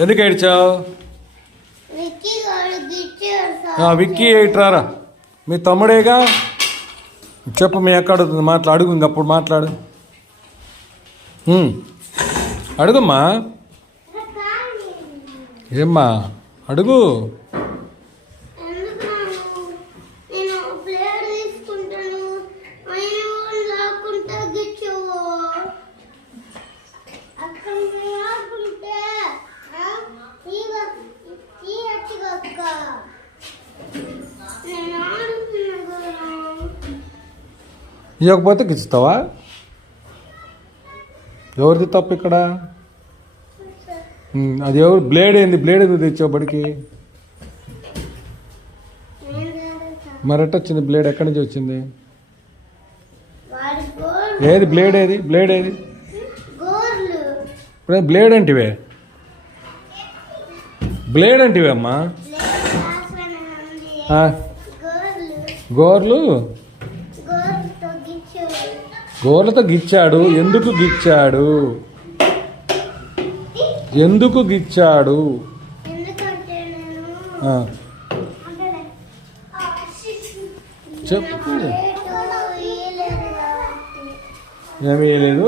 ఎందుకు ఏడ్చావు? విక్కీ ఏట్రారా, మీ తమ్ముడేగా. చెప్పు, మీ అక్క అడుగుతుంది, అడుగు. ఇంకప్పుడు మాట్లాడు. అడుగమ్మా. ఏమ్మా అడుగు. ఇవ్వకపోతే గిచ్చుతావా? ఎవరిది తప్పు ఇక్కడ? అది ఎవరు? బ్లేడ్ ఏంది? బ్లేడ్ ఎందుకు తెచ్చావు బడికి? మరెట్ట వచ్చింది బ్లేడ్? ఎక్కడి నుంచి వచ్చింది? ఏది బ్లేడ్? ఏది బ్లేడ్? ఏది ఇప్పుడు? బ్లేడ్ అంటివే, బ్లేడ్ అంటివే అమ్మా. గోర్లు గోర్లతో గిచ్చాడు. ఎందుకు గిచ్చాడు? ఎందుకు గిచ్చాడు? చెప్పు. ఏమి వేయలేదు?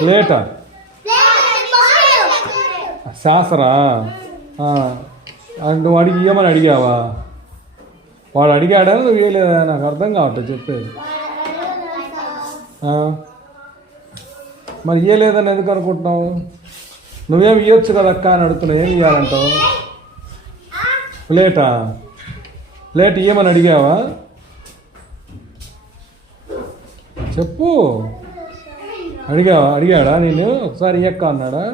ప్లేటా? శాసరా? నువ్వు ఇయ్యమని అడిగావా? వాడు అడిగాడా, నువ్వు ఇవ్వలేదా? నాకు అర్థం కావట్లేదు చెప్పేది. మరి ఇవ్వలేదని ఎందుకు అనుకుంటున్నావు? నువ్వేం ఇవ్వచ్చు కదా అక్క అని అడుగుతున్నావు. ఏం ఇవ్వాలంటావు? ప్లేటా? ప్లేట్ ఇవ్వమని అడిగావా? చెప్పు. అడిగాడా నేను? ఒకసారి ఇయ్యక్క అన్నాడా?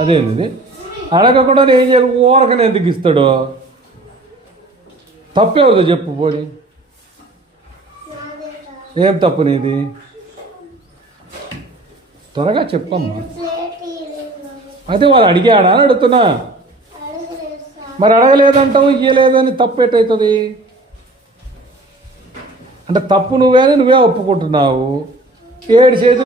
అదేంది అడగకుండా ఏం చేయాలి? ఊరకనే ఎందుకు ఇస్తాడు? తప్పేవుదో చెప్పు పోనీ. ఏం తప్పు నీది? త్వరగా చెప్పమ్మా. అదే వాళ్ళు అడిగాడా అని అడుగుతున్నా. మరి అడగలేదంటావు, ఇయ్యలేదని తప్పు ఎట్టవుతుంది? అంటే తప్పు నువ్వే ఒప్పుకుంటున్నావు. 7 చేతులు